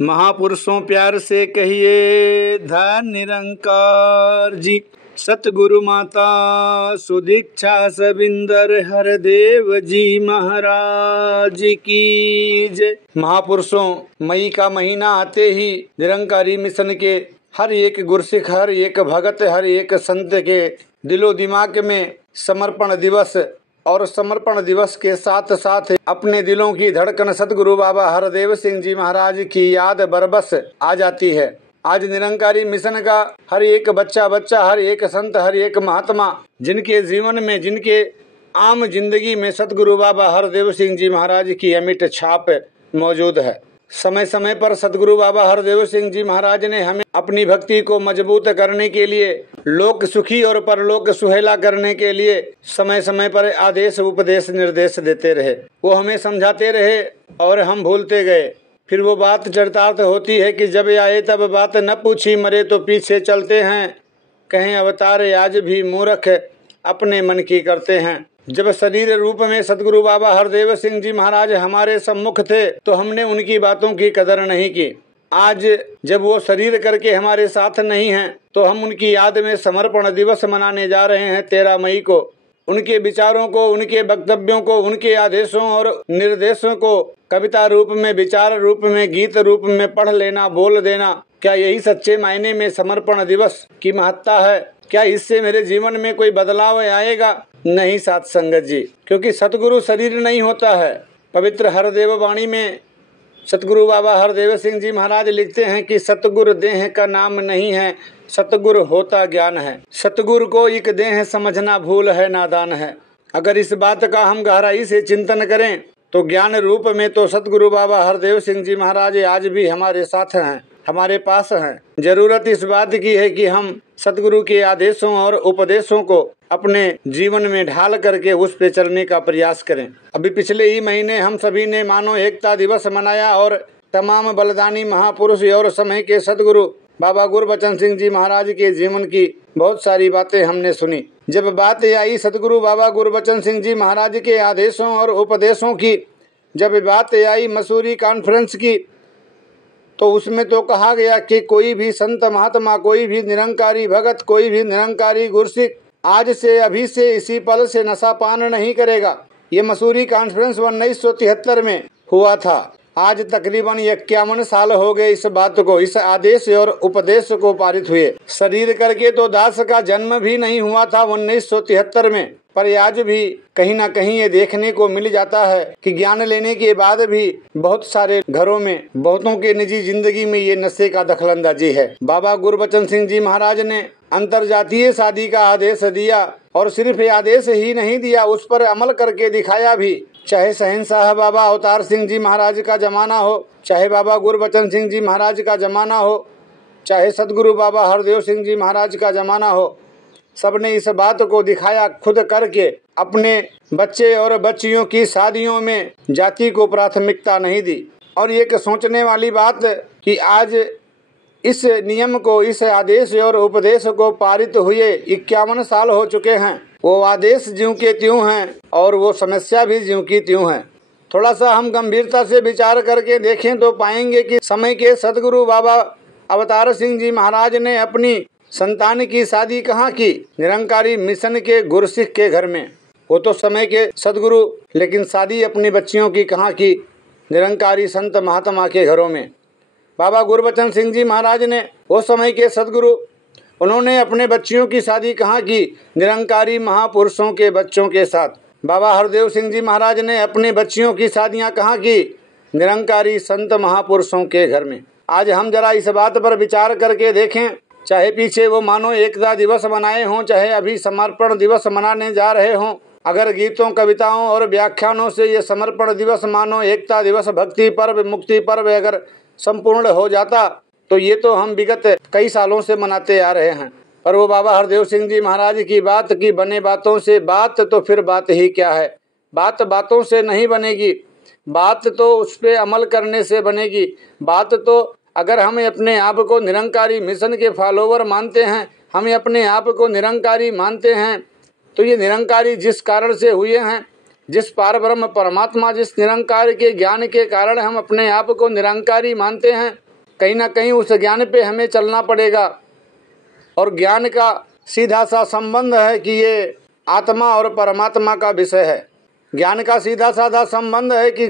महापुरुषों प्यार से कहिए धन निरंकार जी। सतगुरु माता सुदीक्षा सबिंदर हरदेव जी महाराज की जय। महापुरुषों, मई का महीना आते ही निरंकारी मिशन के हर एक गुरसिख, हर एक भगत, हर एक संत के दिलो दिमाग में समर्पण दिवस और समर्पण दिवस के साथ साथ अपने दिलों की धड़कन सतगुरु बाबा हरदेव सिंह जी महाराज की याद बरबस आ जाती है। आज निरंकारी मिशन का हर एक बच्चा, हर एक संत, हर एक महात्मा जिनके जीवन में, जिनके आम जिंदगी में सतगुरु बाबा हरदेव सिंह जी महाराज की अमिट छाप मौजूद है। समय समय पर सतगुरु बाबा हरदेव सिंह जी महाराज ने हमें अपनी भक्ति को मजबूत करने के लिए, लोक सुखी और परलोक सुहेला करने के लिए समय समय पर आदेश, उपदेश, निर्देश देते रहे। वो हमें समझाते रहे और हम भूलते गए। फिर वो बात चरितार्थ होती है कि जब आए तब बात न पूछी, मरे तो पीछे चलते हैं, कहें अवतार आज भी मूर्ख अपने मन की करते हैं। जब शरीर रूप में सतगुरु बाबा हरदेव सिंह जी महाराज हमारे सम्मुख थे तो हमने उनकी बातों की कदर नहीं की। आज जब वो शरीर करके हमारे साथ नहीं हैं तो हम उनकी याद में समर्पण दिवस मनाने जा रहे हैं 13 मई को। उनके विचारों को, उनके वक्तव्यों को, उनके आदेशों और निर्देशों को कविता रूप में, विचार रूप में, गीत रूप में पढ़ लेना, बोल देना, क्या यही सच्चे मायने में समर्पण दिवस की महत्ता है? क्या इससे मेरे जीवन में कोई बदलाव आएगा? नहीं साथ संगत जी, क्योंकि सतगुरु शरीर नहीं होता है। पवित्र हरदेव वाणी में सतगुरु बाबा हरदेव सिंह जी महाराज लिखते हैं कि सतगुरु देह का नाम नहीं है, सतगुरु होता ज्ञान है। सतगुरु को एक देह समझना भूल है, नादान है। अगर इस बात का हम गहराई से चिंतन करें तो ज्ञान रूप में तो सतगुरु बाबा हरदेव सिंह जी महाराज आज भी हमारे साथ हैं, हमारे पास हैं। जरूरत इस बात की है कि हम सतगुरु के आदेशों और उपदेशों को अपने जीवन में ढाल करके उस पे चलने का प्रयास करें। अभी पिछले ही महीने हम सभी ने मानव एकता दिवस मनाया और तमाम बलिदानी महापुरुष और समय के सतगुरु बाबा गुरबचन सिंह जी महाराज के जीवन की बहुत सारी बातें हमने सुनी। जब बात आई सतगुरु बाबा गुरबचन सिंह जी महाराज के आदेशों और उपदेशों की, जब बात आई मसूरी कॉन्फ्रेंस की, तो उसमें तो कहा गया कि कोई भी संत महात्मा, कोई भी निरंकारी भगत, कोई भी निरंकारी गुरसिख आज से, अभी से, इसी पल से नशा पान नहीं करेगा। ये मसूरी कॉन्फ्रेंस 1973 में हुआ था। आज तकरीबन 51 साल हो गए इस बात को, इस आदेश और उपदेश को पारित हुए। शरीर करके तो दास का जन्म भी नहीं हुआ था 1973 में, पर आज भी कहीं ना कहीं ये देखने को मिल जाता है कि ज्ञान लेने के बाद भी बहुत सारे घरों में, बहुतों के निजी जिंदगी में ये नशे का दखलंदाजी है। बाबा गुरबचन सिंह जी महाराज ने अंतरजातीय शादी का आदेश दिया और सिर्फ ये आदेश ही नहीं दिया, उस पर अमल करके दिखाया भी। चाहे शहंशाह बाबा अवतार सिंह जी महाराज का जमाना हो, चाहे बाबा गुरबचन सिंह जी महाराज का जमाना हो, चाहे सतगुरु बाबा हरदेव सिंह जी महाराज का जमाना हो, सबने इस बात को दिखाया खुद करके। अपने बच्चे और बच्चियों की शादियों में जाति को प्राथमिकता नहीं दी। और एक सोचने वाली बात कि आज इस नियम को, इस आदेश और उपदेश को पारित हुए 51 साल हो चुके हैं। वो आदेश ज्यों के त्यों हैं और वो समस्या भी ज्यों की त्यों है। थोड़ा सा हम गंभीरता से विचार करके देखें तो पाएंगे कि समय के सदगुरु बाबा अवतार सिंह जी महाराज ने अपनी संतान की शादी कहाँ की? निरंकारी मिशन के गुरसिख के घर में। वो तो समय के सदगुरु, लेकिन शादी अपनी बच्चियों की कहाँ की? निरंकारी संत महात्मा के घरों में। बाबा गुरबचन सिंह जी महाराज ने, वो समय के सदगुरु, उन्होंने अपने बच्चियों की शादी कहाँ की? निरंकारी महापुरुषों के बच्चों के साथ। बाबा हरदेव सिंह जी महाराज ने अपने बच्चियों की शादियाँ कहाँ की? निरंकारी संत महापुरुषों के घर में। आज हम जरा इस बात पर विचार करके देखें, चाहे पीछे वो मानो एकता दिवस मनाए हों, चाहे अभी समर्पण दिवस मनाने जा रहे हों, अगर गीतों, कविताओं और व्याख्यानों से ये समर्पण दिवस, मानो एकता दिवस, भक्ति पर्व, मुक्ति पर्व अगर संपूर्ण हो जाता तो ये तो हम विगत कई सालों से मनाते आ रहे हैं। पर वो बाबा हरदेव सिंह जी महाराज की बात की बने बातों से बात, तो फिर बात ही क्या है? बात बातों से नहीं बनेगी, बात तो उस पर अमल करने से बनेगी। बात तो अगर हम अपने आप को निरंकारी मिशन के फॉलोवर मानते हैं, हम अपने आप को निरंकारी मानते हैं, तो ये निरंकारी जिस कारण से हुए हैं, जिस पारब्रह्म परमात्मा, जिस निरंकार के ज्ञान के कारण हम अपने आप को निरंकारी मानते हैं, कहीं ना कहीं उस ज्ञान पे हमें चलना पड़ेगा। और ज्ञान का सीधा सा संबंध है कि ये आत्मा और परमात्मा का विषय है। ज्ञान का सीधा साधा संबंध है कि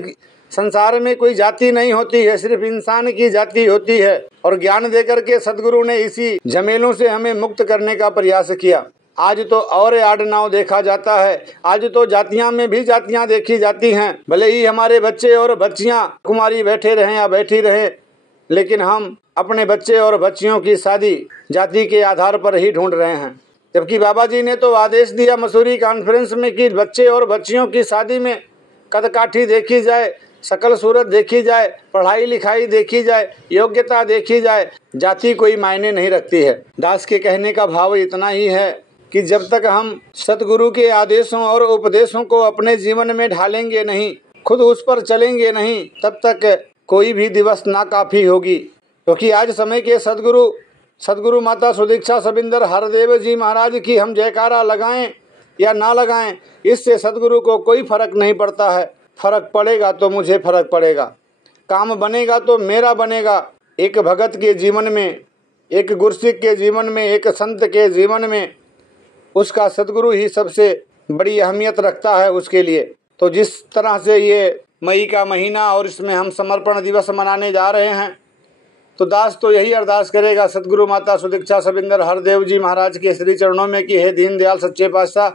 संसार में कोई जाति नहीं होती है, सिर्फ इंसान की जाति होती है। और ज्ञान देकर के सदगुरु ने इसी झमेलों से हमें मुक्त करने का प्रयास किया। आज तो और आड़ नाव देखा जाता है, आज तो जातियां में भी जातियां देखी जाती हैं। भले ही हमारे बच्चे और बच्चियां कुमारी बैठे रहें या बैठी रहें, लेकिन हम अपने बच्चे और बच्चियों की शादी जाति के आधार पर ही ढूंढ रहे हैं। जबकि बाबा जी ने तो आदेश दिया मसूरी कॉन्फ्रेंस में कि बच्चे और बच्चियों की शादी में कदकाठी देखी जाए, शकल सूरत देखी जाए, पढ़ाई लिखाई देखी जाए, योग्यता देखी जाए, जाति कोई मायने नहीं रखती है। दास के कहने का भाव इतना ही है कि जब तक हम सतगुरु के आदेशों और उपदेशों को अपने जीवन में ढालेंगे नहीं, खुद उस पर चलेंगे नहीं, तब तक कोई भी दिवस नाकाफी होगी। क्योंकि आज समय के सदगुरु माता सुदीक्षा सबिंदर हरदेव जी महाराज की हम जयकारा लगाएं या ना लगाएं, इससे सदगुरु को कोई फर्क नहीं पड़ता है। फर्क पड़ेगा तो मुझे फर्क पड़ेगा, काम बनेगा तो मेरा बनेगा। एक भगत के जीवन में, एक गुरसिक के जीवन में, एक संत के जीवन में उसका सदगुरु ही सबसे बड़ी अहमियत रखता है उसके लिए। तो जिस तरह से ये मई का महीना और इसमें हम समर्पण दिवस मनाने जा रहे हैं, तो दास तो यही अरदास करेगा सतगुरु माता सुदीक्षा सबिंदर हरदेव जी महाराज के श्री चरणों में कि हे दीनदयाल सच्चे पातशाह,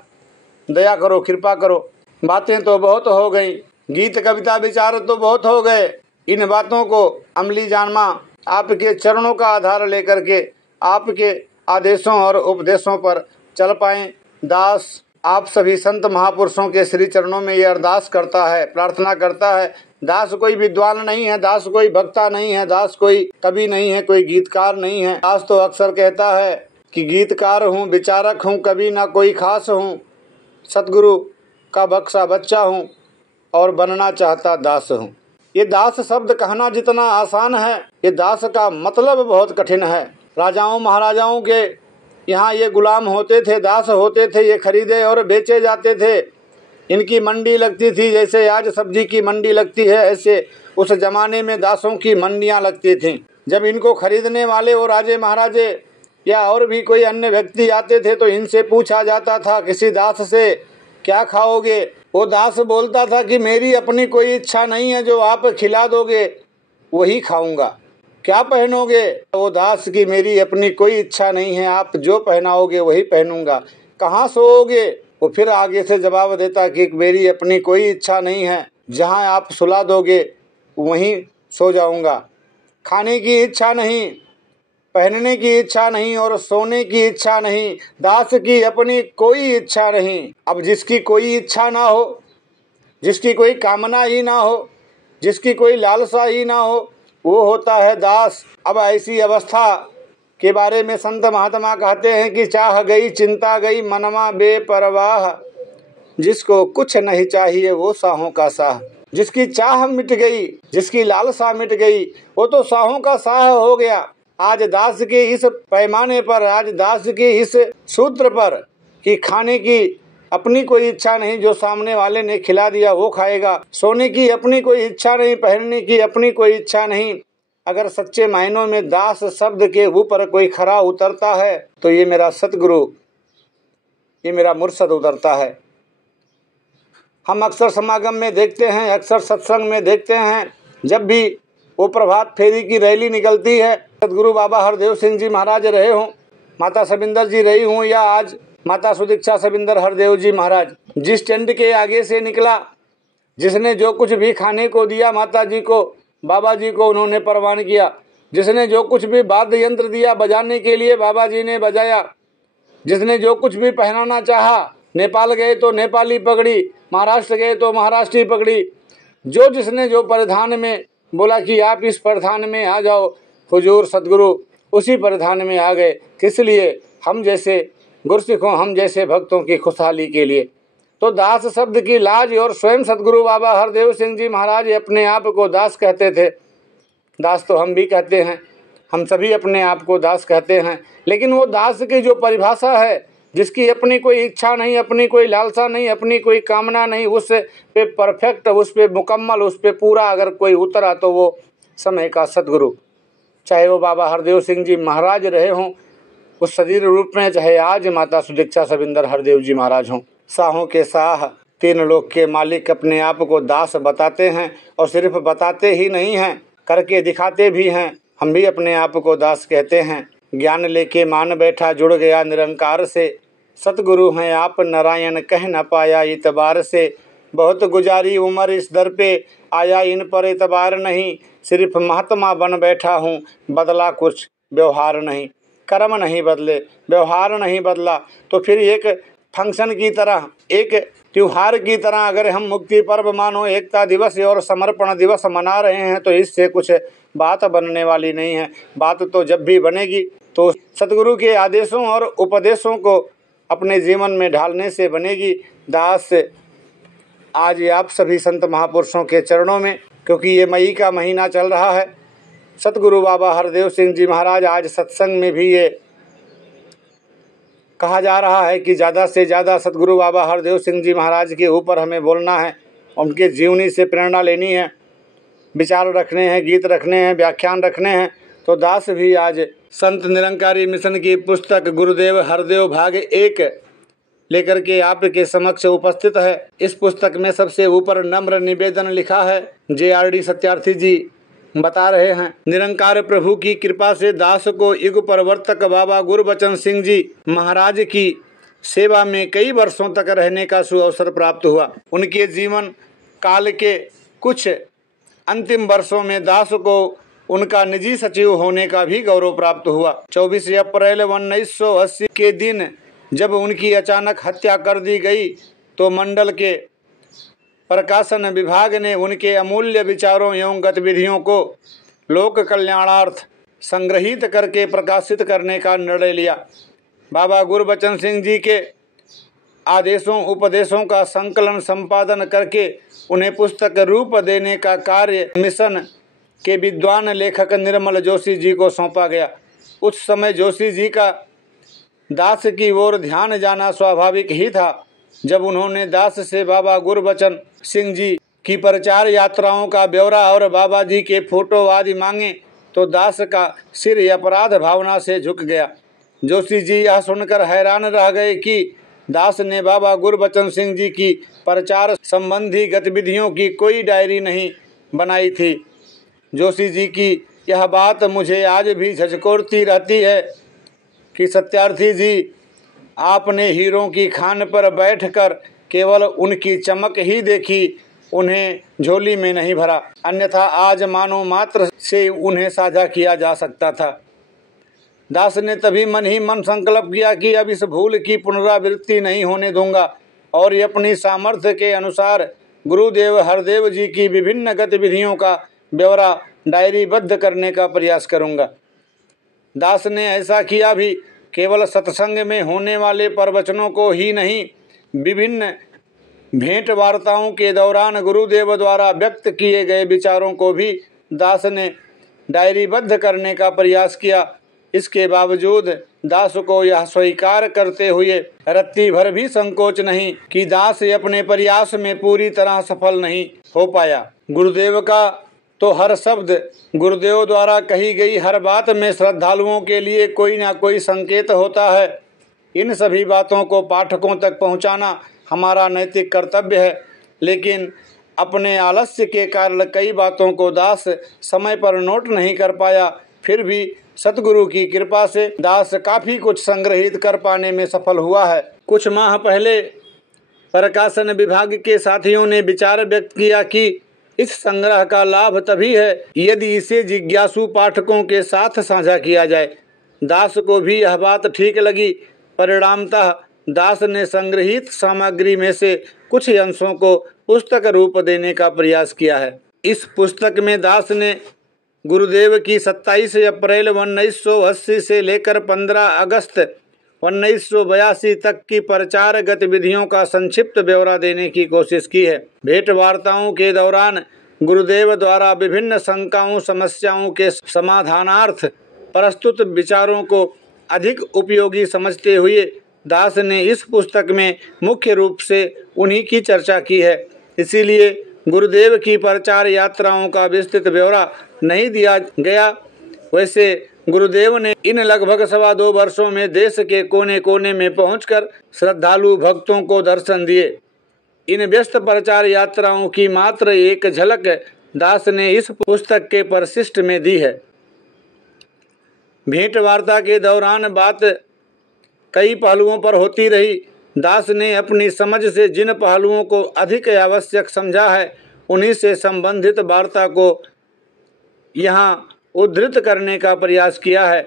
दया करो, कृपा करो। बातें तो बहुत हो गई, गीत कविता विचार तो बहुत हो गए, इन बातों को अमली जानमा आपके चरणों का आधार लेकर के आपके आदेशों और उपदेशों पर चल पाएं। दास आप सभी संत महापुरुषों के श्री चरणों में ये अरदास करता है, प्रार्थना करता है। दास कोई विद्वान नहीं है, दास कोई वक्ता नहीं है, दास कोई कवि नहीं है, कोई गीतकार नहीं है। दास तो अक्सर कहता है कि गीतकार हूँ, विचारक हूँ, कभी ना कोई खास हूँ, सतगुरु का बख्शा बच्चा हूँ और बनना चाहता दास हूँ। ये दास शब्द कहना जितना आसान है, ये दास का मतलब बहुत कठिन है। राजाओं महाराजाओं के यहाँ ये गुलाम होते थे, दास होते थे, ये खरीदे और बेचे जाते थे। इनकी मंडी लगती थी, जैसे आज सब्जी की मंडी लगती है, ऐसे उस जमाने में दासों की मंडियाँ लगती थीं। जब इनको खरीदने वाले और राजे महाराजे या और भी कोई अन्य व्यक्ति आते थे तो इनसे पूछा जाता था किसी दास से क्या खाओगे। वो दास बोलता था कि मेरी अपनी कोई इच्छा नहीं है, जो आप खिला दोगे वही खाऊंगा। क्या पहनोगे? वो दास की मेरी अपनी कोई इच्छा नहीं है, आप जो पहनाओगे वही पहनूंगा। कहाँ सोओगे? वो फिर आगे से जवाब देता कि मेरी अपनी कोई इच्छा नहीं है, जहाँ आप सुला दोगे वहीं सो जाऊंगा। खाने की इच्छा नहीं, पहनने की इच्छा नहीं और सोने की इच्छा नहीं, दास की अपनी कोई इच्छा नहीं। अब जिसकी कोई इच्छा ना हो, जिसकी कोई कामना ही ना हो, जिसकी कोई लालसा ही ना हो, वो होता है दास। अब ऐसी अवस्था के बारे में संत महात्मा कहते हैं कि चाह गई चिंता गई मनवा बेपरवाह, जिसको कुछ नहीं चाहिए वो साहों का साह। जिसकी चाह मिट गई, जिसकी लालसा मिट गई, वो तो साहों का साह हो गया। आज दास के इस पैमाने पर, आज दास के इस सूत्र पर कि खाने की अपनी कोई इच्छा नहीं, जो सामने वाले ने खिला दिया वो खाएगा। सोने की अपनी कोई इच्छा नहीं, पहनने की अपनी कोई इच्छा नहीं। अगर सच्चे मायनों में दास शब्द के ऊपर कोई खरा उतरता है तो ये मेरा सतगुरु, ये मेरा मुर्शद उतरता है। हम अक्सर समागम में देखते हैं, अक्सर सत्संग में देखते हैं, जब भी वो प्रभात फेरी की रैली निकलती है, सतगुरु बाबा हरदेव सिंह जी महाराज रहे हों, माता सबिंदर जी रही हों या आज माता सुदीक्षा सबिंदर हरदेव जी महाराज, जिस टेंट के आगे से निकला, जिसने जो कुछ भी खाने को दिया माता जी को, बाबा जी को उन्होंने प्रवान किया। जिसने जो कुछ भी वाद्य यंत्र दिया बजाने के लिए, बाबा जी ने बजाया। जिसने जो कुछ भी पहनाना चाहा, नेपाल गए तो नेपाली पगड़ी, महाराष्ट्र गए तो महाराष्ट्री पगड़ी, जो जिसने जो परिधान में बोला कि आप इस परिधान में आ जाओ, हुजूर सतगुरु उसी परिधान में आ गए। किस लिए? हम जैसे गुरसिखों, हम जैसे भक्तों की खुशहाली के लिए। तो दास शब्द की लाज, और स्वयं सतगुरु बाबा हरदेव सिंह जी महाराज अपने आप को दास कहते थे। दास तो हम भी कहते हैं, हम सभी अपने आप को दास कहते हैं, लेकिन वो दास की जो परिभाषा है, जिसकी अपनी कोई इच्छा नहीं, अपनी कोई लालसा नहीं, अपनी कोई कामना नहीं, उस पे परफेक्ट, उस पे मुकम्मल, उस पे पूरा अगर कोई उतरा तो वो समय का सतगुरु चाहे वो बाबा हरदेव सिंह जी महाराज रहे हों उस शरीर रूप में, चाहे आज माता सुदीक्षा सविंदर हरदेव जी महाराज हों। शाहों के शाह, तीन लोक के मालिक अपने आप को दास बताते हैं, और सिर्फ बताते ही नहीं हैं, करके दिखाते भी हैं। हम भी अपने आप को दास कहते हैं। ज्ञान लेके मान बैठा जुड़ गया निरंकार से, सतगुरु हैं आप नारायण कह न पाया इतबार से। बहुत गुजारी उम्र इस दर पे आया इन पर इतबार नहीं, सिर्फ महात्मा बन बैठा हूँ बदला कुछ व्यवहार नहीं। कर्म नहीं बदले, व्यवहार नहीं बदला, तो फिर एक फंक्शन की तरह, एक त्योहार की तरह अगर हम मुक्ति पर्व मानो एकता दिवस और समर्पण दिवस मना रहे हैं तो इससे कुछ बात बनने वाली नहीं है। बात तो जब भी बनेगी तो सतगुरु के आदेशों और उपदेशों को अपने जीवन में ढालने से बनेगी। दास आज आप सभी संत महापुरुषों के चरणों में, क्योंकि ये मई का महीना चल रहा है, सतगुरु बाबा हरदेव सिंह जी महाराज आज सत्संग में भी ये कहा जा रहा है कि ज़्यादा से ज़्यादा सतगुरु बाबा हरदेव सिंह जी महाराज के ऊपर हमें बोलना है, उनके जीवनी से प्रेरणा लेनी है, विचार रखने हैं, गीत रखने हैं, व्याख्यान रखने हैं। तो दास भी आज संत निरंकारी मिशन की पुस्तक गुरुदेव हरदेव भाग 1 लेकर के आपके समक्ष उपस्थित है। इस पुस्तक में सबसे ऊपर नम्र निवेदन लिखा है। JRD सत्यार्थी जी बता रहे हैं, निरंकार प्रभु की कृपा से दास को युग प्रवर्तक बाबा गुरबचन सिंह जी महाराज की सेवा में कई वर्षों तक रहने का सुअवसर प्राप्त हुआ। उनके जीवन काल के कुछ अंतिम वर्षों में दास को उनका निजी सचिव होने का भी गौरव प्राप्त हुआ। 24 अप्रैल 1980 के दिन जब उनकी अचानक हत्या कर दी गई तो मंडल के प्रकाशन विभाग ने उनके अमूल्य विचारों एवं गतिविधियों को लोक कल्याणार्थ संग्रहित करके प्रकाशित करने का निर्णय लिया। बाबा गुरबचन सिंह जी के आदेशों उपदेशों का संकलन संपादन करके उन्हें पुस्तक रूप देने का कार्य मिशन के विद्वान लेखक निर्मल जोशी जी को सौंपा गया। उस समय जोशी जी का दास की ओर ध्यान जाना स्वाभाविक ही था। जब उन्होंने दास से बाबा गुरबचन सिंह जी की प्रचार यात्राओं का ब्यौरा और बाबा जी के फोटो आदि मांगे तो दास का सिर अपराध भावना से झुक गया। जोशी जी यह सुनकर हैरान रह गए कि दास ने बाबा गुरबचन सिंह जी की प्रचार संबंधी गतिविधियों की कोई डायरी नहीं बनाई थी। जोशी जी की यह बात मुझे आज भी झकझोरती रहती है कि सत्यार्थी जी, आपने हीरों की खान पर बैठकर केवल उनकी चमक ही देखी, उन्हें झोली में नहीं भरा, अन्यथा आज मानो मात्र से उन्हें साझा किया जा सकता था। दास ने तभी मन ही मन संकल्प किया कि अब इस भूल की पुनरावृत्ति नहीं होने दूंगा और ये अपनी सामर्थ्य के अनुसार गुरुदेव हरदेव जी की विभिन्न गतिविधियों का ब्यौरा डायरीबद्ध करने का प्रयास करूंगा। दास ने ऐसा किया भी। केवल सत्संग में होने वाले प्रवचनों को ही नहीं, विभिन्न भेंट वार्ताओं के दौरान गुरुदेव द्वारा व्यक्त किए गए विचारों को भी दास ने डायरीबद्ध करने का प्रयास किया। इसके बावजूद दास को यह स्वीकार करते हुए रत्ती भर भी संकोच नहीं कि दास अपने प्रयास में पूरी तरह सफल नहीं हो पाया। गुरुदेव का तो हर शब्द, गुरुदेव द्वारा कही गई हर बात में श्रद्धालुओं के लिए कोई ना कोई संकेत होता है। इन सभी बातों को पाठकों तक पहुंचाना हमारा नैतिक कर्तव्य है, लेकिन अपने आलस्य के कारण कई बातों को दास समय पर नोट नहीं कर पाया। फिर भी सतगुरु की कृपा से दास काफ़ी कुछ संग्रहित कर पाने में सफल हुआ है। कुछ माह पहले प्रकाशन विभाग के साथियों ने विचार व्यक्त किया कि इस संग्रह का लाभ तभी है यदि इसे जिज्ञासु पाठकों के साथ साझा किया जाए। दास को भी यह बात ठीक लगी। परिणामतः दास ने संग्रहित सामग्री में से कुछ अंशों को पुस्तक रूप देने का प्रयास किया है। इस पुस्तक में दास ने गुरुदेव की 27 अप्रैल 1980 से लेकर 15 अगस्त 1982 तक की प्रचार गतिविधियों का संक्षिप्त ब्यौरा देने की कोशिश की है। भेंट वार्ताओं के दौरान गुरुदेव द्वारा विभिन्न शंकाओं समस्याओं के समाधानार्थ प्रस्तुत विचारों को अधिक उपयोगी समझते हुए दास ने इस पुस्तक में मुख्य रूप से उन्हीं की चर्चा की है। इसीलिए गुरुदेव की प्रचार यात्राओं का विस्तृत ब्यौरा नहीं दिया गया। वैसे गुरुदेव ने इन लगभग 2.25 वर्षों में देश के कोने कोने में पहुंचकर श्रद्धालु भक्तों को दर्शन दिए। इन व्यस्त प्रचार यात्राओं की मात्र एक झलक दास ने इस पुस्तक के परिशिष्ट में दी है। भेंट वार्ता के दौरान बात कई पहलुओं पर होती रही। दास ने अपनी समझ से जिन पहलुओं को अधिक आवश्यक समझा है उन्हीं से संबंधित वार्ता को यहाँ उद्धृत करने का प्रयास किया है।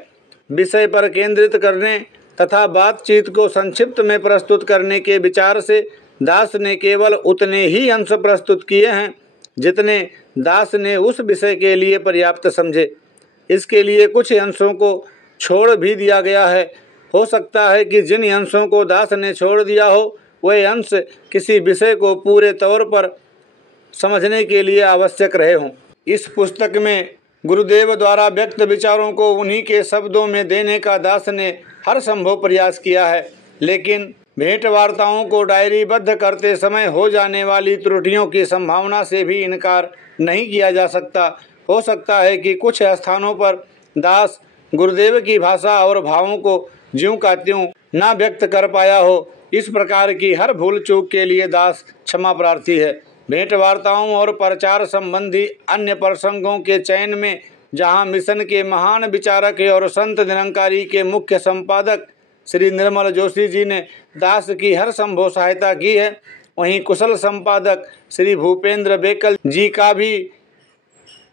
विषय पर केंद्रित करने तथा बातचीत को संक्षिप्त में प्रस्तुत करने के विचार से दास ने केवल उतने ही अंश प्रस्तुत किए हैं जितने दास ने उस विषय के लिए पर्याप्त समझे। इसके लिए कुछ अंशों को छोड़ भी दिया गया है। हो सकता है कि जिन अंशों को दास ने छोड़ दिया हो वह अंश किसी विषय को पूरे तौर पर समझने के लिए आवश्यक रहे हों। इस पुस्तक में गुरुदेव द्वारा व्यक्त विचारों को उन्हीं के शब्दों में देने का दास ने हर संभव प्रयास किया है, लेकिन भेंट वार्ताओं को डायरीबद्ध करते समय हो जाने वाली त्रुटियों की संभावना से भी इनकार नहीं किया जा सकता। हो सकता है कि कुछ स्थानों पर दास गुरुदेव की भाषा और भावों को ज्यों का त्यों ना व्यक्त कर पाया हो। इस प्रकार की हर भूल चूक के लिए दास क्षमा प्रार्थी है। भेंट वार्ताओं और प्रचार संबंधी अन्य प्रसंगों के चयन में जहां मिशन के महान विचारक और संत निरंकारी के मुख्य संपादक श्री निर्मल जोशी जी ने दास की हर संभव सहायता की है, वहीं कुशल संपादक श्री भूपेंद्र बेकल जी का भी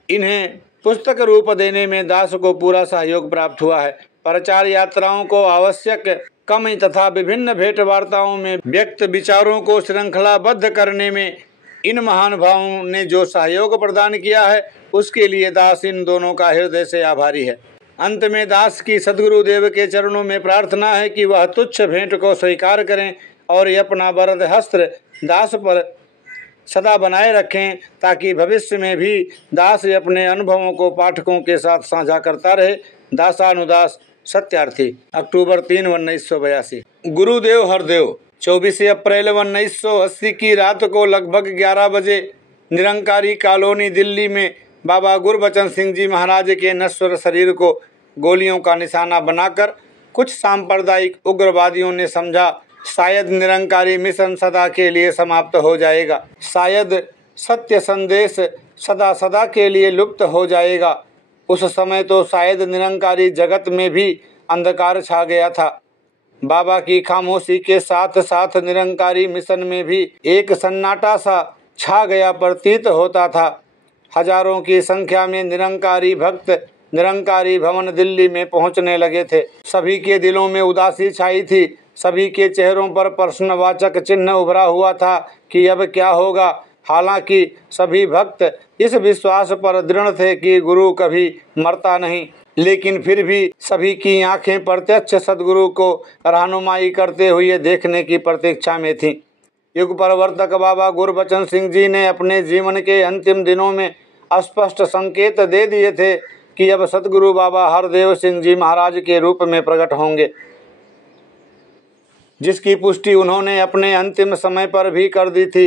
इन्हें पुस्तक रूप देने में दास को पूरा सहयोग प्राप्त हुआ है। प्रचार यात्राओं को आवश्यक कम तथा विभिन्न भेंट वार्ताओं में व्यक्त विचारों को श्रृंखलाबद्ध करने में इन महानुभावों ने जो सहयोग प्रदान किया है उसके लिए दास इन दोनों का हृदय से आभारी है। अंत में दास की सद्गुरुदेव के चरणों में प्रार्थना है कि वह तुच्छ भेंट को स्वीकार करें और अपना वरद हस्त्र दास पर सदा बनाए रखें, ताकि भविष्य में भी दास अपने अनुभवों को पाठकों के साथ साझा करता रहे। दासानुदास सत्यार्थी, अक्टूबर 3, 1982। गुरुदेव हरदेव। 24 अप्रैल 1980 की रात को लगभग 11 बजे निरंकारी कॉलोनी दिल्ली में बाबा गुरबचन सिंह जी महाराज के नश्वर शरीर को गोलियों का निशाना बनाकर कुछ सांप्रदायिक उग्रवादियों ने समझा शायद निरंकारी मिशन सदा के लिए समाप्त हो जाएगा, शायद सत्य संदेश सदा सदा के लिए लुप्त हो जाएगा। उस समय तो शायद निरंकारी जगत में भी अंधकार छा गया था। बाबा की खामोशी के साथ साथ निरंकारी मिशन में भी एक सन्नाटा सा छा गया प्रतीत होता था। हजारों की संख्या में निरंकारी भक्त निरंकारी भवन दिल्ली में पहुंचने लगे थे। सभी के दिलों में उदासी छाई थी, सभी के चेहरों पर प्रश्नवाचक चिन्ह उभरा हुआ था कि अब क्या होगा। हालांकि सभी भक्त इस विश्वास पर दृढ़ थे कि गुरु कभी मरता नहीं, लेकिन फिर भी सभी की आंखें प्रत्यक्ष सद्गुरु को रहनुमाई करते हुए देखने की प्रतीक्षा में थीं। युग प्रवर्तक बाबा गुरबचन सिंह जी ने अपने जीवन के अंतिम दिनों में स्पष्ट संकेत दे दिए थे कि अब सद्गुरु बाबा हरदेव सिंह जी महाराज के रूप में प्रकट होंगे, जिसकी पुष्टि उन्होंने अपने अंतिम समय पर भी कर दी थी।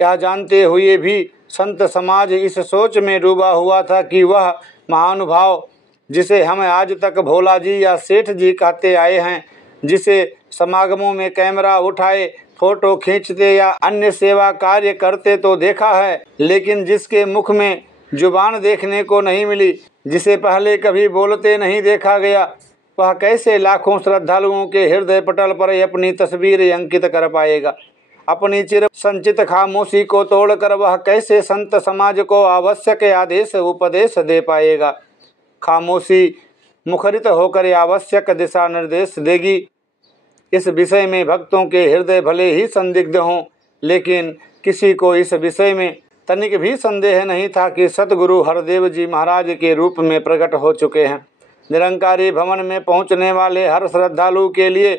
यह जानते हुए भी संत समाज इस सोच में डूबा हुआ था कि वह महानुभाव जिसे हम आज तक भोला जी या सेठ जी कहते आए हैं, जिसे समागमों में कैमरा उठाए फोटो खींचते या अन्य सेवा कार्य करते तो देखा है, लेकिन जिसके मुख में जुबान देखने को नहीं मिली, जिसे पहले कभी बोलते नहीं देखा गया, वह कैसे लाखों श्रद्धालुओं के हृदय पटल पर अपनी तस्वीर अंकित कर पाएगा। अपनी चिर संचित खामोशी को तोड़कर वह कैसे संत समाज को आवश्यक आदेश उपदेश दे पाएगा। खामोशी मुखरित होकर आवश्यक दिशा निर्देश देगी। इस विषय में भक्तों के हृदय भले ही संदिग्ध हों, लेकिन किसी को इस विषय में तनिक भी संदेह नहीं था कि सतगुरु हरदेव जी महाराज के रूप में प्रकट हो चुके हैं। निरंकारी भवन में पहुंचने वाले हर श्रद्धालु के लिए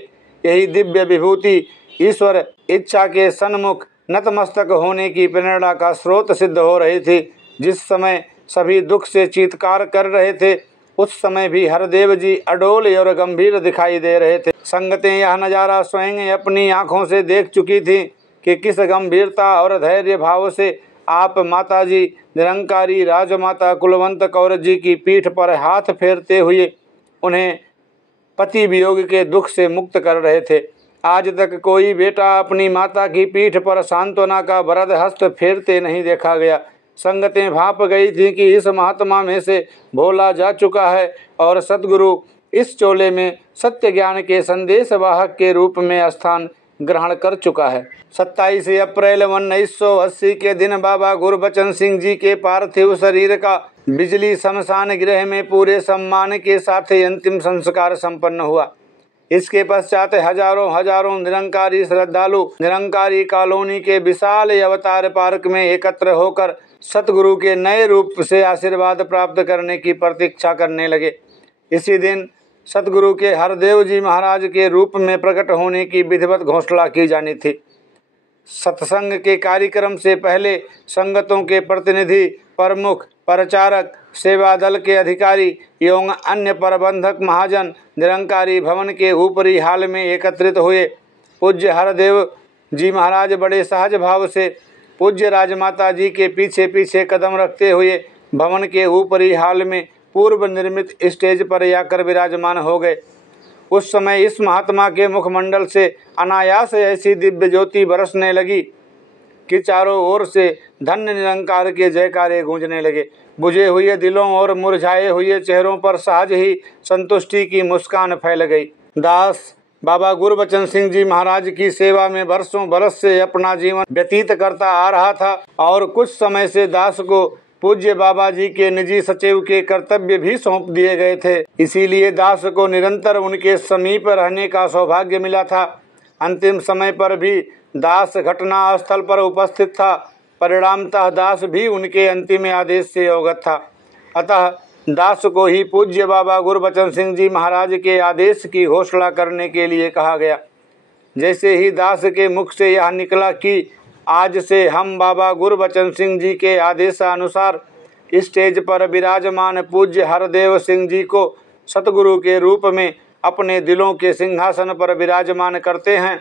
यही दिव्य विभूति ईश्वर इच्छा के सन्मुख नतमस्तक होने की प्रेरणा का स्रोत सिद्ध हो रही थी। जिस समय सभी दुख से चीत्कार कर रहे थे, उस समय भी हरदेव जी अडोल और गंभीर दिखाई दे रहे थे। संगतें यह नज़ारा स्वयं अपनी आंखों से देख चुकी थी कि किस गंभीरता और धैर्य भाव से आप माताजी निरंकारी राजमाता कुलवंत कौर जी की पीठ पर हाथ फेरते हुए उन्हें पति वियोग के दुख से मुक्त कर रहे थे। आज तक कोई बेटा अपनी माता की पीठ पर सांत्वना का वरद हस्त फेरते नहीं देखा गया। संगतें भाप गई थी कि इस महात्मा में से भोला जा चुका है और सतगुरु इस चोले में सत्य ज्ञान के संदेश वाहक के रूप में स्थान ग्रहण कर चुका है। 27 अप्रैल 1980 के दिन बाबा गुरबचन सिंह जी के पार्थिव शरीर का बिजली शमशान गृह में पूरे सम्मान के साथ अंतिम संस्कार संपन्न हुआ। इसके पश्चात हजारों निरंकारी श्रद्धालु निरंकारी कॉलोनी के विशाल अवतार पार्क में एकत्र होकर सतगुरु के नए रूप से आशीर्वाद प्राप्त करने की प्रतीक्षा करने लगे। इसी दिन सतगुरु के हरदेव जी महाराज के रूप में प्रकट होने की विधिवत घोषणा की जानी थी। सत्संग के कार्यक्रम से पहले संगतों के प्रतिनिधि, प्रमुख, प्रचारक, सेवा दल के अधिकारी एवं अन्य प्रबंधक महाजन निरंकारी भवन के ऊपरी हाल में एकत्रित हुए। पूज्य हरदेव जी महाराज बड़े सहज भाव से पूज्य राजमाता जी के पीछे पीछे कदम रखते हुए भवन के ऊपरी हाल में पूर्व निर्मित स्टेज पर आकर विराजमान हो गए। उस समय इस महात्मा के मुखमंडल से अनायास ऐसी दिव्य ज्योति बरसने लगी कि चारों ओर से धन्य निरंकार के जयकारे गूंजने लगे। बुझे हुए दिलों और मुरझाए हुए चेहरों पर सहज ही संतुष्टि की मुस्कान फैल गई। दास बाबा गुरबचन सिंह जी महाराज की सेवा में वर्षों बरस से अपना जीवन व्यतीत करता आ रहा था और कुछ समय से दास को पूज्य बाबा जी के निजी सचिव के कर्तव्य भी सौंप दिए गए थे। इसीलिए दास को निरंतर उनके समीप रहने का सौभाग्य मिला था। अंतिम समय पर भी दास घटना स्थल पर उपस्थित था। परिणामतः दास भी उनके अंतिम आदेश से अवगत था। अतः दास को ही पूज्य बाबा गुरबचन सिंह जी महाराज के आदेश की घोषणा करने के लिए कहा गया। जैसे ही दास के मुख से यह निकला कि आज से हम बाबा गुरबचन सिंह जी के आदेशानुसार स्टेज पर विराजमान पूज्य हरदेव सिंह जी को सतगुरु के रूप में अपने दिलों के सिंहासन पर विराजमान करते हैं,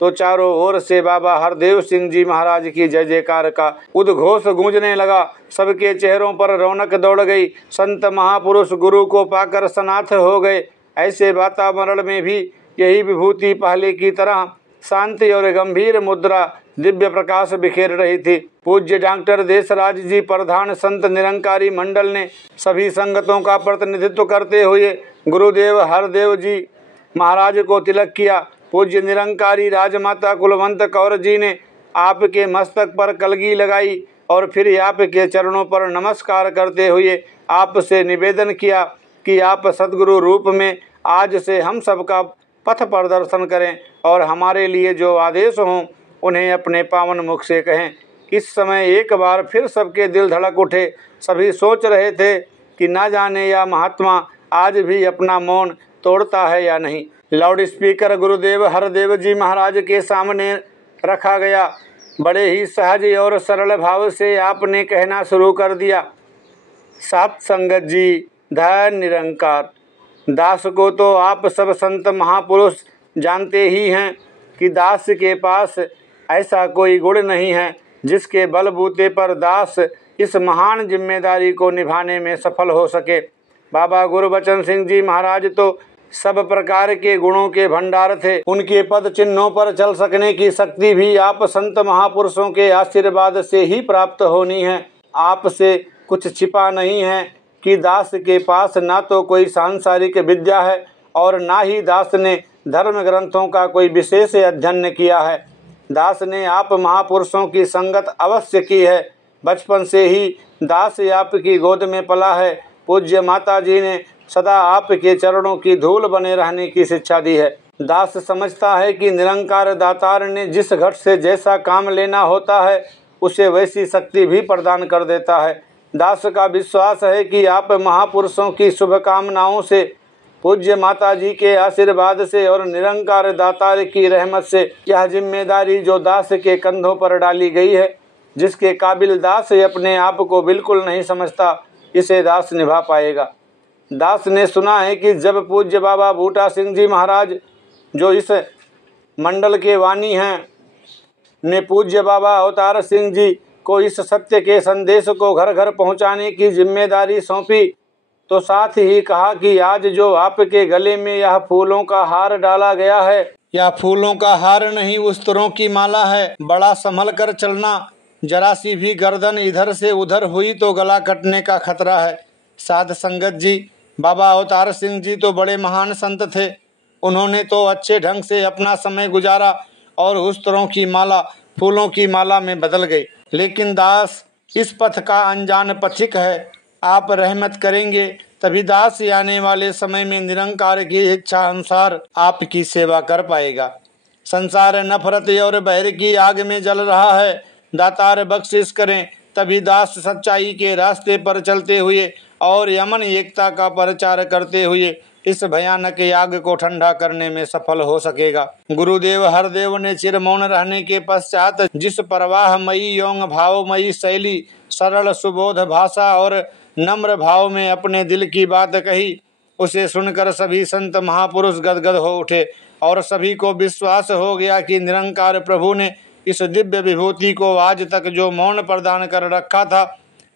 तो चारों ओर से बाबा हरदेव सिंह जी महाराज की जय जयकार का उद्घोष गूंजने लगा। सबके चेहरों पर रौनक दौड़ गई। संत महापुरुष गुरु को पाकर सनाथ हो गए। ऐसे वातावरण में भी यही विभूति पहले की तरह शांति और गंभीर मुद्रा दिव्य प्रकाश बिखेर रही थी। पूज्य डॉक्टर देशराज जी प्रधान संत निरंकारी मंडल ने सभी संगतों का प्रतिनिधित्व करते हुए गुरुदेव हरदेव जी महाराज को तिलक किया। पूज्य निरंकारी राजमाता कुलवंत कौर जी ने आपके मस्तक पर कलगी लगाई और फिर आपके चरणों पर नमस्कार करते हुए आपसे निवेदन किया कि आप सद्गुरु रूप में आज से हम सबका पथ प्रदर्शन करें और हमारे लिए जो आदेश हों उन्हें अपने पावन मुख से कहें। इस समय एक बार फिर सबके दिल धड़क उठे। सभी सोच रहे थे कि ना जाने यह महात्मा आज भी अपना मौन तोड़ता है या नहीं। लाउड स्पीकर गुरुदेव हरदेव जी महाराज के सामने रखा गया। बड़े ही सहज और सरल भाव से आपने कहना शुरू कर दिया, सात संगत जी, धन्य निरंकार। दास को तो आप सब संत महापुरुष जानते ही हैं कि दास के पास ऐसा कोई गुण नहीं है जिसके बलबूते पर दास इस महान जिम्मेदारी को निभाने में सफल हो सके। बाबा गुरबचन सिंह जी महाराज तो सब प्रकार के गुणों के भंडार थे। उनके पद चिन्हों पर चल सकने की शक्ति भी आप संत महापुरुषों के आशीर्वाद से ही प्राप्त होनी है। आपसे कुछ छिपा नहीं है कि दास के पास ना तो कोई सांसारिक विद्या है और ना ही दास ने धर्म ग्रंथों का कोई विशेष अध्ययन किया है। दास ने आप महापुरुषों की संगत अवश्य की है। बचपन से ही दास आपकी गोद में पला है। पूज्य माता जी ने सदा आपके चरणों की धूल बने रहने की शिक्षा दी है। दास समझता है कि निरंकार दातार ने जिस घट से जैसा काम लेना होता है उसे वैसी शक्ति भी प्रदान कर देता है। दास का विश्वास है कि आप महापुरुषों की शुभकामनाओं से, पूज्य माता जी के आशीर्वाद से और निरंकार दातार की रहमत से यह जिम्मेदारी जो दास के कंधों पर डाली गई है, जिसके काबिल दास अपने आप को बिल्कुल नहीं समझता, इसे दास निभा पाएगा। दास ने सुना है कि जब पूज्य बाबा बूटा सिंह जी महाराज, जो इस मंडल के वाणी हैं, ने पूज्य बाबा अवतार सिंह जी को इस सत्य के संदेश को घर घर पहुंचाने की जिम्मेदारी सौंपी, तो साथ ही कहा कि आज जो आपके गले में यह फूलों का हार डाला गया है, यह फूलों का हार नहीं, उस्तरों की माला है। बड़ा संभल कर चलना, जरा सी भी गर्दन इधर से उधर हुई तो गला कटने का खतरा है। साध संगत जी, बाबा अवतार सिंह जी तो बड़े महान संत थे। उन्होंने तो अच्छे ढंग से अपना समय गुजारा और उस्तरों की माला फूलों की माला में बदल गई। लेकिन दास इस पथ का अनजान पथिक है। आप रहमत करेंगे तभी दास आने वाले समय में निरंकार की इच्छा अनुसार आपकी सेवा कर पाएगा। संसार नफरत और बैर की आग में जल रहा है। दातार बख्शिश करें तभी दास सच्चाई के रास्ते पर चलते हुए और यमन एकता का प्रचार करते हुए इस भयानक आग को ठंडा करने में सफल हो सकेगा। गुरुदेव हरदेव ने चिर मौन रहने के पश्चात जिस प्रवाहमयी योंग भावमयी शैली, सरल सुबोध भाषा और नम्र भाव में अपने दिल की बात कही, उसे सुनकर सभी संत महापुरुष गदगद हो उठे और सभी को विश्वास हो गया कि निरंकार प्रभु ने इस दिव्य विभूति को आज तक जो मौन प्रदान कर रखा था,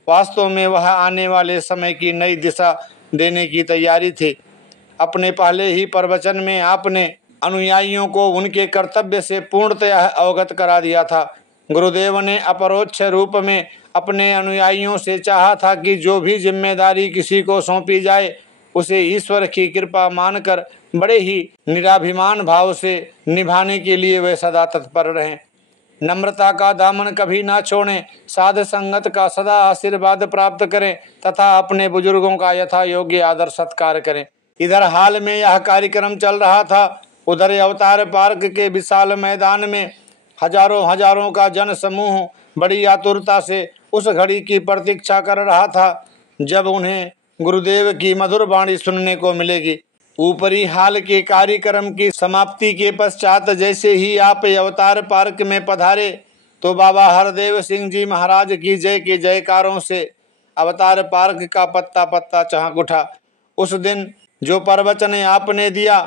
वास्तव में वह आने वाले समय की नई दिशा देने की तैयारी थी। अपने पहले ही प्रवचन में आपने अनुयायियों को उनके कर्तव्य से पूर्णतया अवगत करा दिया था। गुरुदेव ने अपरोक्ष रूप में अपने अनुयायियों से चाहा था कि जो भी जिम्मेदारी किसी को सौंपी जाए उसे ईश्वर की कृपा मानकर बड़े ही निराभिमान भाव से निभाने के लिए वे सदा तत्पर रहें। नम्रता का दामन कभी ना छोड़ें, साध संगत का सदा आशीर्वाद प्राप्त करें तथा अपने बुजुर्गों का यथा योग्य आदर सत्कार करें। इधर हाल में यह कार्यक्रम चल रहा था, उधर अवतार पार्क के विशाल मैदान में हजारों का जन समूह बड़ी आतुरता से उस घड़ी की प्रतीक्षा कर रहा था जब उन्हें गुरुदेव की मधुर वाणी सुनने को मिलेगी। ऊपरी हाल के कार्यक्रम की समाप्ति के पश्चात जैसे ही आप अवतार पार्क में पधारे तो बाबा हरदेव सिंह जी महाराज की जय के जयकारों से अवतार पार्क का पत्ता पत्ता चहक उठा। उस दिन जो प्रवचन आपने दिया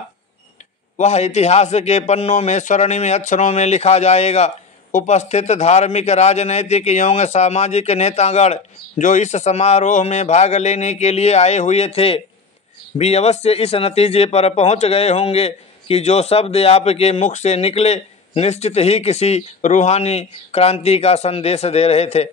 वह इतिहास के पन्नों में स्वर्णिम अक्षरों में लिखा जाएगा। उपस्थित धार्मिक, राजनैतिक एवं सामाजिक नेतागण जो इस समारोह में भाग लेने के लिए आए हुए थे भी अवश्य इस नतीजे पर पहुंच गए होंगे कि जो शब्द आपके मुख से निकले निश्चित ही किसी रूहानी क्रांति का संदेश दे रहे थे।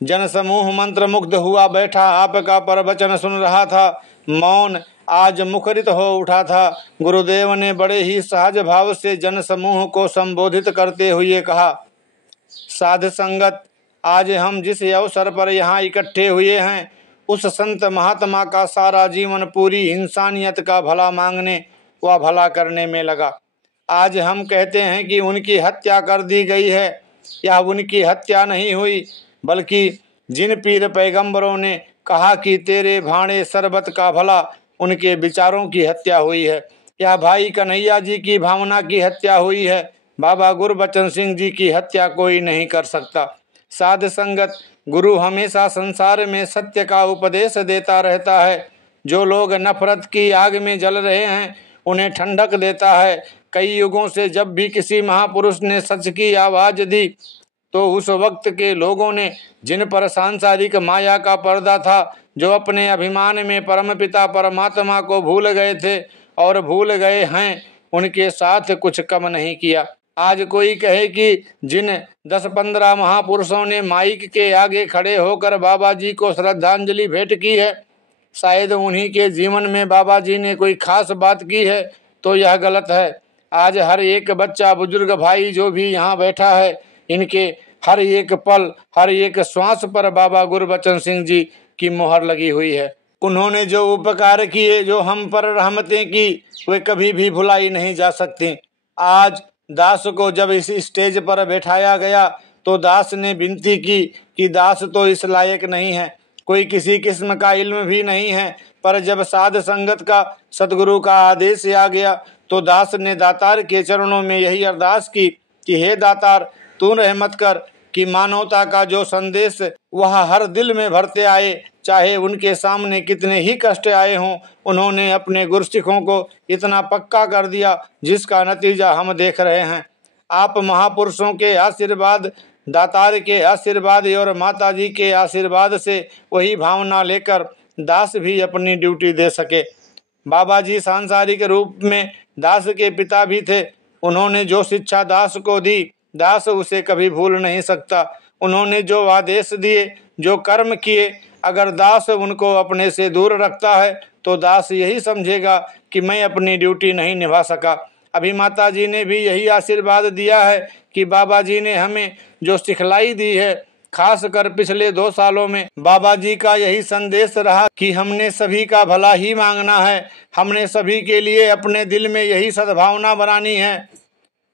जनसमूह मंत्रमुग्ध हुआ बैठा आपका प्रवचन सुन रहा था। मौन आज मुखरित हो उठा था। गुरुदेव ने बड़े ही सहज भाव से जनसमूह को संबोधित करते हुए कहा, साध संगत, आज हम जिस अवसर पर यहाँ इकट्ठे हुए हैं उस संत महात्मा का सारा जीवन पूरी इंसानियत का भला मांगने व भला करने में लगा। आज हम कहते हैं कि उनकी हत्या कर दी गई है। यह उनकी हत्या नहीं हुई बल्कि जिन पीर पैगंबरों ने कहा कि तेरे भाणे शरबत का भला, उनके विचारों की हत्या हुई है। यह भाई कन्हैया जी की भावना की हत्या हुई है। बाबा गुरबचन सिंह जी की हत्या कोई नहीं कर सकता। साध संगत, गुरु हमेशा संसार में सत्य का उपदेश देता रहता है। जो लोग नफरत की आग में जल रहे हैं उन्हें ठंडक देता है। कई युगों से जब भी किसी महापुरुष ने सच की आवाज दी तो उस वक्त के लोगों ने जिन पर सांसारिक माया का पर्दा था, जो अपने अभिमान में परमपिता परमात्मा को भूल गए थे और भूल गए हैं, उनके साथ कुछ कम नहीं किया। आज कोई कहे कि जिन 10-15 महापुरुषों ने माइक के आगे खड़े होकर बाबा जी को श्रद्धांजलि भेंट की है, शायद उन्हीं के जीवन में बाबा जी ने कोई खास बात की है, तो यह गलत है। आज हर एक बच्चा, बुजुर्ग, भाई जो भी यहाँ बैठा है, इनके हर एक पल, हर एक श्वास पर बाबा गुरबचन सिंह जी की मोहर लगी हुई है। उन्होंने जो उपकार किए, जो हम पर रहमतें की, वे कभी भी भुलाई नहीं जा सकती। आज दास को जब इस स्टेज पर बैठाया गया तो दास ने विनती की कि दास तो इस लायक नहीं है, कोई किसी किस्म का इल्म भी नहीं है, पर जब साध संगत का सदगुरु का आदेश आ गया तो दास ने दातार के चरणों में यही अरदास की कि हे दातार, तू रहमत कर कि मानवता का जो संदेश वह हर दिल में भरते आए, चाहे उनके सामने कितने ही कष्ट आए हों। उन्होंने अपने गुरसिखों को इतना पक्का कर दिया जिसका नतीजा हम देख रहे हैं। आप महापुरुषों के आशीर्वाद दातार के आशीर्वाद और माता जी के आशीर्वाद से वही भावना लेकर दास भी अपनी ड्यूटी दे सके। बाबा जी सांसारिक रूप में दास के पिता भी थे। उन्होंने जो शिक्षा दास को दी, दास उसे कभी भूल नहीं सकता। उन्होंने जो आदेश दिए, जो कर्म किए, अगर दास उनको अपने से दूर रखता है तो दास यही समझेगा कि मैं अपनी ड्यूटी नहीं निभा सका। अभी माता जी ने भी यही आशीर्वाद दिया है कि बाबा जी ने हमें जो सिखलाई दी है, खासकर पिछले 2 सालों में बाबा जी का यही संदेश रहा कि हमने सभी का भला ही मांगना है। हमने सभी के लिए अपने दिल में यही सद्भावना बनानी है।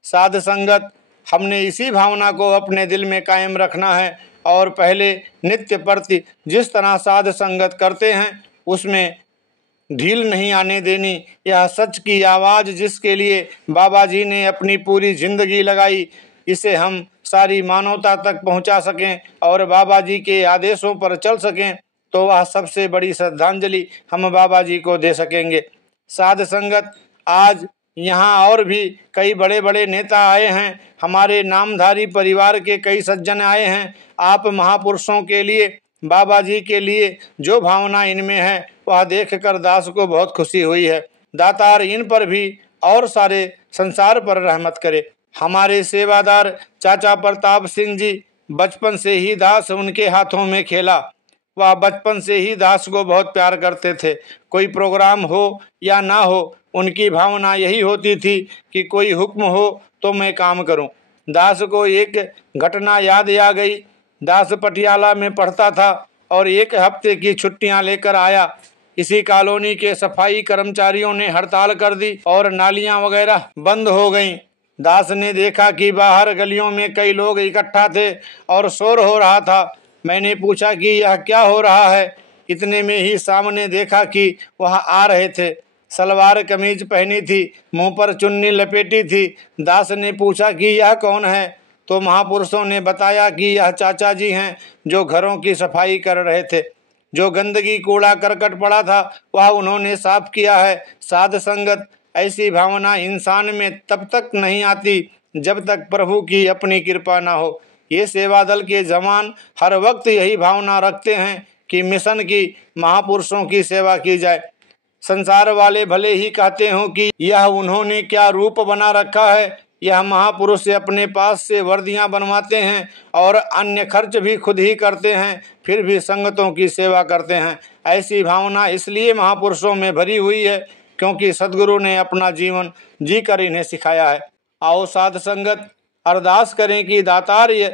साध संगत, हमने इसी भावना को अपने दिल में कायम रखना है और पहले नित्य प्रति जिस तरह साध संगत करते हैं उसमें ढील नहीं आने देनी। यह सच की आवाज़ जिसके लिए बाबा जी ने अपनी पूरी जिंदगी लगाई, इसे हम सारी मानवता तक पहुंचा सकें और बाबा जी के आदेशों पर चल सकें तो वह सबसे बड़ी श्रद्धांजलि हम बाबा जी को दे सकेंगे। साध संगत, आज यहाँ और भी कई बड़े बड़े नेता आए हैं, हमारे नामधारी परिवार के कई सज्जन आए हैं। आप महापुरुषों के लिए, बाबा जी के लिए जो भावना इनमें है वह देखकर दास को बहुत खुशी हुई है। दातार इन पर भी और सारे संसार पर रहमत करे। हमारे सेवादार चाचा प्रताप सिंह जी, बचपन से ही दास उनके हाथों में खेला। वह बचपन से ही दास को बहुत प्यार करते थे। कोई प्रोग्राम हो या ना हो, उनकी भावना यही होती थी कि कोई हुक्म हो तो मैं काम करूं। दास को एक घटना याद आ गई। दास पटियाला में पढ़ता था और एक हफ्ते की छुट्टियां लेकर आया। इसी कॉलोनी के सफाई कर्मचारियों ने हड़ताल कर दी और नालियां वगैरह बंद हो गईं। दास ने देखा कि बाहर गलियों में कई लोग इकट्ठा थे और शोर हो रहा था। मैंने पूछा कि यह क्या हो रहा है। इतने में ही सामने देखा कि वह आ रहे थे। सलवार कमीज पहनी थी, मुंह पर चुन्नी लपेटी थी। दास ने पूछा कि यह कौन है, तो महापुरुषों ने बताया कि यह चाचा जी हैं जो घरों की सफाई कर रहे थे। जो गंदगी कूड़ा करकट पड़ा था वह उन्होंने साफ किया है। साध संगत, ऐसी भावना इंसान में तब तक नहीं आती जब तक प्रभु की अपनी कृपा ना हो। ये सेवा दल के जवान हर वक्त यही भावना रखते हैं कि मिशन की, महापुरुषों की सेवा की जाए। संसार वाले भले ही कहते हो कि यह उन्होंने क्या रूप बना रखा है, यह महापुरुष से अपने पास से वर्दियां बनवाते हैं और अन्य खर्च भी खुद ही करते हैं, फिर भी संगतों की सेवा करते हैं। ऐसी भावना इसलिए महापुरुषों में भरी हुई है क्योंकि सद्गुरु ने अपना जीवन जीकर इन्हें सिखाया है। आओ साध संगत, अरदास करें कि दातार ये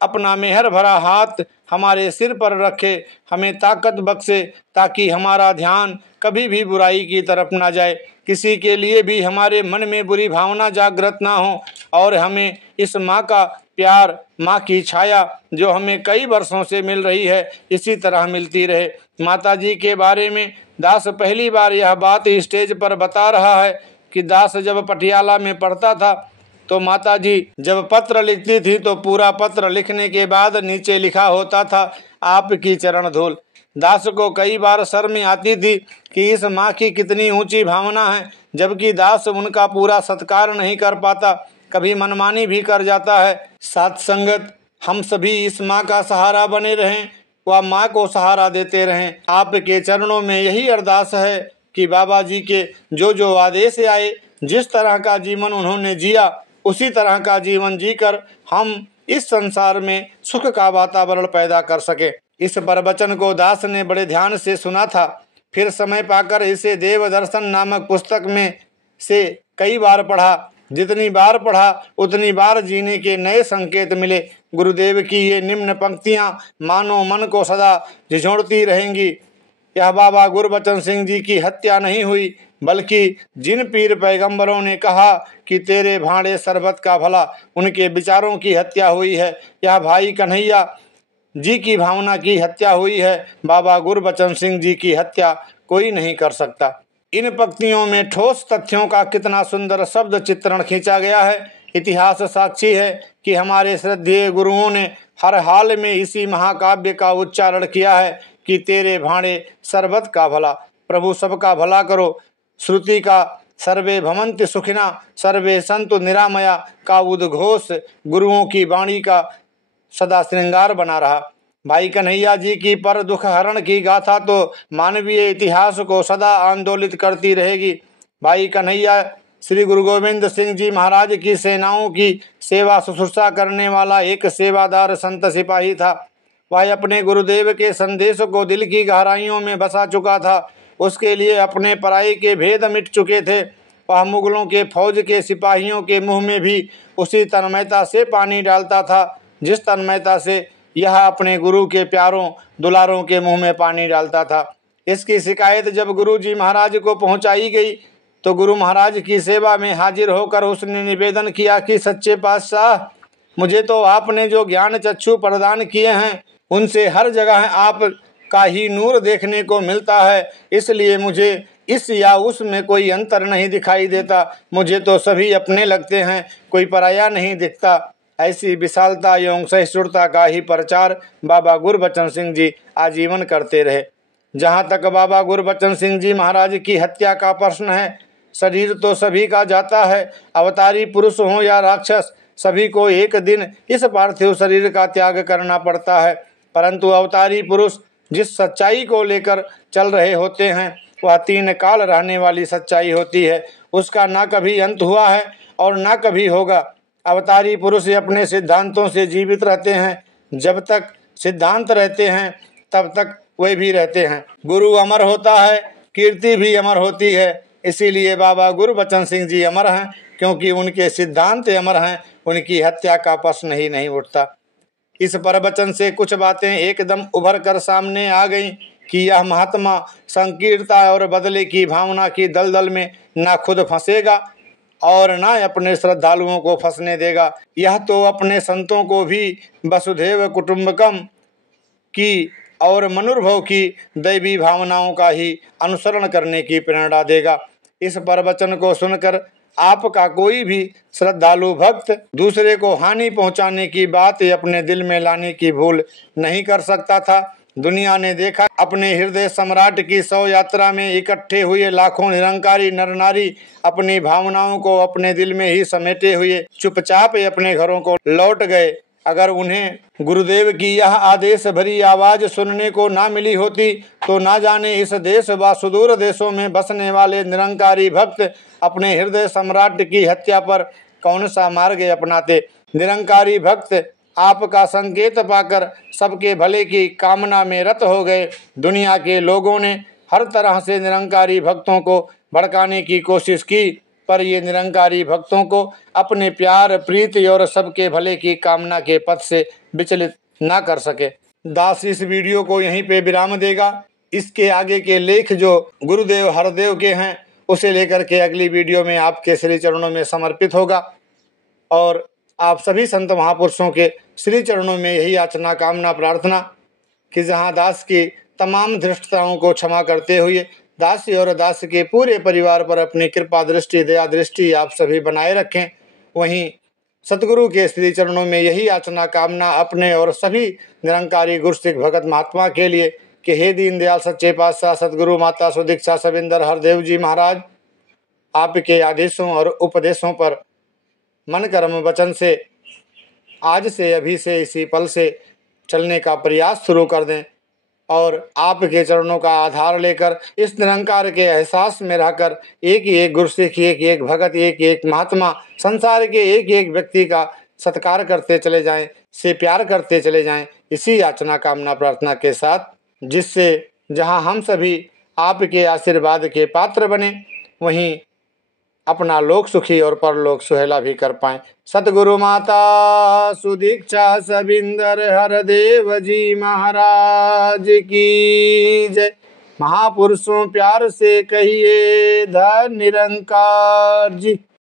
अपना मेहर भरा हाथ हमारे सिर पर रखे, हमें ताकत बख्शे ताकि हमारा ध्यान कभी भी बुराई की तरफ ना जाए, किसी के लिए भी हमारे मन में बुरी भावना जागृत ना हो और हमें इस माँ का प्यार, माँ की छाया जो हमें कई वर्षों से मिल रही है, इसी तरह मिलती रहे। माता जी के बारे में दास पहली बार यह बात स्टेज पर बता रहा है कि दास जब पटियाला में पढ़ता था तो माता जी जब पत्र लिखती थी तो पूरा पत्र लिखने के बाद नीचे लिखा होता था, आपकी चरण धूल। दास को कई बार शर्म आती थी कि इस माँ की कितनी ऊंची भावना है, जबकि दास उनका पूरा सत्कार नहीं कर पाता, कभी मनमानी भी कर जाता है। साथ संगत, हम सभी इस माँ का सहारा बने रहें, वह माँ को सहारा देते रहें। आपके चरणों में यही अरदास है कि बाबा जी के जो जो आदेश आए, जिस तरह का जीवन उन्होंने जिया, उसी तरह का जीवन जीकर हम इस संसार में सुख का वातावरण पैदा कर सके। इस प्रवचन को दास ने बड़े ध्यान से सुना था। फिर समय पाकर इसे देव दर्शन नामक पुस्तक में से कई बार पढ़ा। जितनी बार पढ़ा उतनी बार जीने के नए संकेत मिले। गुरुदेव की ये निम्न पंक्तियां मानो मन को सदा झिझोड़ती रहेंगी। यह बाबा गुरबचन सिंह जी की हत्या नहीं हुई, बल्कि जिन पीर पैगंबरों ने कहा कि तेरे भांडे शरबत का भला, उनके विचारों की हत्या हुई है। यह भाई कन्हैया जी की भावना की हत्या हुई है। बाबा गुरबचन सिंह जी की हत्या कोई नहीं कर सकता। इन पंक्तियों में ठोस तथ्यों का कितना सुंदर शब्द चित्रण खींचा गया है। इतिहास साक्षी है कि हमारे श्रद्धेय गुरुओं ने हर हाल में इसी महाकाव्य का उच्चारण किया है कि तेरे भांडे शरबत का भला, प्रभु सबका भला करो। श्रुति का सर्वे भवन्ति सुखिना सर्वे संतु निरामया का उद्घोष गुरुओं की वाणी का सदा श्रृंगार बना रहा। भाई कन्हैया जी की पर दुख हरण की गाथा तो मानवीय इतिहास को सदा आंदोलित करती रहेगी। भाई कन्हैया श्री गुरु गोविंद सिंह जी महाराज की सेनाओं की सेवा शुश्रूषा करने वाला एक सेवादार संत सिपाही था। वह अपने गुरुदेव के संदेश को दिल की गहराइयों में बसा चुका था। उसके लिए अपने पराई के भेद मिट चुके थे। वह मुगलों के फौज के सिपाहियों के मुंह में भी उसी तन्मयता से पानी डालता था जिस तन्मयता से यह अपने गुरु के प्यारों दुलारों के मुंह में पानी डालता था। इसकी शिकायत जब गुरु जी महाराज को पहुंचाई गई तो गुरु महाराज की सेवा में हाजिर होकर उसने निवेदन किया कि सच्चे पातशाह, मुझे तो आपने जो ज्ञान चक्षु प्रदान किए हैं उनसे हर जगह आप का ही नूर देखने को मिलता है, इसलिए मुझे इस या उस में कोई अंतर नहीं दिखाई देता। मुझे तो सभी अपने लगते हैं, कोई पराया नहीं दिखता। ऐसी विशालता एवं सहिष्णुता का ही प्रचार बाबा गुरबचन सिंह जी आजीवन करते रहे। जहाँ तक बाबा गुरबचन सिंह जी महाराज की हत्या का प्रश्न है, शरीर तो सभी का जाता है, अवतारी पुरुष हो या राक्षस, सभी को एक दिन इस पार्थिव शरीर का त्याग करना पड़ता है। परंतु अवतारी पुरुष जिस सच्चाई को लेकर चल रहे होते हैं वह 3 काल रहने वाली सच्चाई होती है। उसका ना कभी अंत हुआ है और ना कभी होगा। अवतारी पुरुष अपने सिद्धांतों से जीवित रहते हैं। जब तक सिद्धांत रहते हैं तब तक वे भी रहते हैं। गुरु अमर होता है, कीर्ति भी अमर होती है। इसीलिए बाबा गुरबचन सिंह जी अमर हैं, क्योंकि उनके सिद्धांत अमर हैं। उनकी हत्या का प्रश्न ही नहीं उठता। इस प्रवचन से कुछ बातें एकदम उभर कर सामने आ गईं कि यह महात्मा संकीर्णता और बदले की भावना की दलदल में न खुद फंसेगा और न अपने श्रद्धालुओं को फंसने देगा। यह तो अपने संतों को भी वसुधैव कुटुंबकम की और मनुर्भव की दैवी भावनाओं का ही अनुसरण करने की प्रेरणा देगा। इस प्रवचन को सुनकर आपका कोई भी श्रद्धालु भक्त दूसरे को हानि पहुंचाने की बात अपने दिल में लाने की भूल नहीं कर सकता था। दुनिया ने देखा अपने हृदय सम्राट की 100 यात्रा में इकट्ठे हुए लाखों निरंकारी नर नारी अपनी भावनाओं को अपने दिल में ही समेटे हुए चुपचाप अपने घरों को लौट गए। अगर उन्हें गुरुदेव की यह आदेश भरी आवाज सुनने को ना मिली होती तो ना जाने इस देश व सुदूर देशों में बसने वाले निरंकारी भक्त अपने हृदय सम्राट की हत्या पर कौन सा मार्ग अपनाते। निरंकारी भक्त आपका संकेत पाकर सबके भले की कामना में रत हो गए। दुनिया के लोगों ने हर तरह से निरंकारी भक्तों को भड़काने की कोशिश की, पर ये निरंकारी भक्तों को अपने प्यार प्रीति और सबके भले की कामना के पथ से विचलित ना कर सके। दास इस वीडियो को यहीं पे विराम देगा। इसके आगे के लेख जो गुरुदेव हरदेव के हैं उसे लेकर के अगली वीडियो में आपके श्री चरणों में समर्पित होगा। और आप सभी संत महापुरुषों के श्री चरणों में यही याचना कामना प्रार्थना कि जहाँ दास की तमाम धृष्टताओं को क्षमा करते हुए दासी और दास के पूरे परिवार पर अपनी कृपा दृष्टि दया दृष्टि आप सभी बनाए रखें। वहीं सतगुरु के श्री चरणों में यही याचना कामना अपने और सभी निरंकारी गुरसिख भगत महात्मा के लिए कि हे दीनदयाल सच्चे पातशाह सतगुरु माता सुदीक्षा सविंदर हरदेव जी महाराज, आपके आदेशों और उपदेशों पर मन कर्म वचन से आज से अभी से इसी पल से चलने का प्रयास शुरू कर दें और आपके चरणों का आधार लेकर इस निरंकार के एहसास में रहकर एक एक गुरसिख एक एक भगत एक एक महात्मा संसार के एक एक व्यक्ति का सत्कार करते चले जाएं, से प्यार करते चले जाएं। इसी याचना कामना प्रार्थना के साथ, जिससे जहां हम सभी आपके आशीर्वाद के पात्र बने वहीं अपना लोक सुखी और परलोक सुहेला भी कर पाएं। सतगुरु माता सुदीक्षा सविंदर हरदेव जी महाराज की जय। महापुरुषों प्यार से कहिए धन निरंकार जी।